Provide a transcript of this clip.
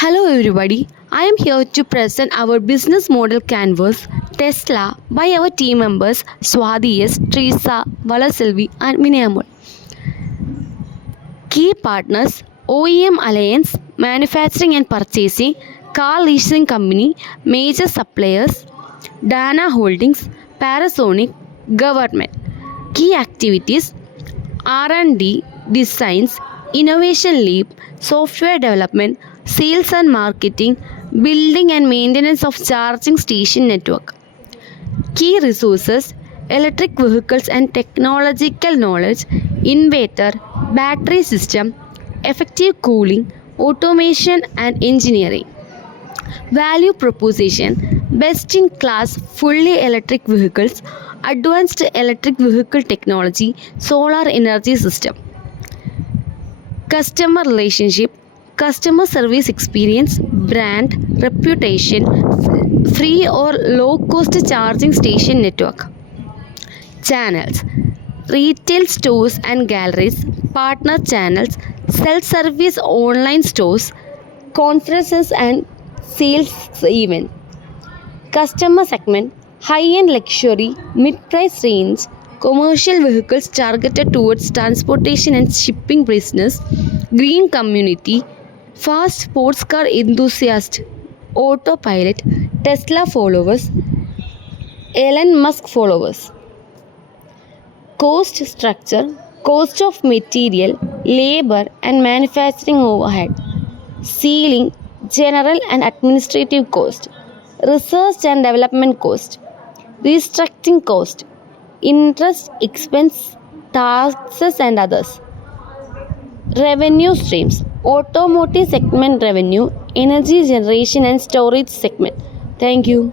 Hello everybody, I am here to present our business model canvas Tesla by our team members Swati S, Teresa, Valasilvi and Minamul. Key partners OEM Alliance, Manufacturing and Purchasing, Car Leasing Company, Major Suppliers, Dana Holdings, Parasonic, Government. Key activities R&D, Designs, Innovation Leap, Software Development, Sales and Marketing, Building and Maintenance of Charging Station Network. Key resources electric vehicles and technological knowledge, inverter, battery system, effective cooling, automation and engineering. Value proposition best in class fully electric vehicles, advanced electric vehicle technology, solar energy system. Customer relationship, customer service experience, brand, reputation, free or low cost charging station network. Channels, retail stores and galleries, partner channels, self service online stores, conferences and sales events. Customer segment, high-end luxury, mid-price range, commercial vehicles targeted towards transportation and shipping business, green community, fast sports car enthusiast, autopilot, Tesla followers, Elon Musk followers. Cost structure, cost of material, labor and manufacturing overhead. Ceiling, general and administrative cost. Research and development cost, restructuring cost, interest expense, taxes and others. Revenue streams, automotive segment revenue, energy generation and storage segment. Thank you.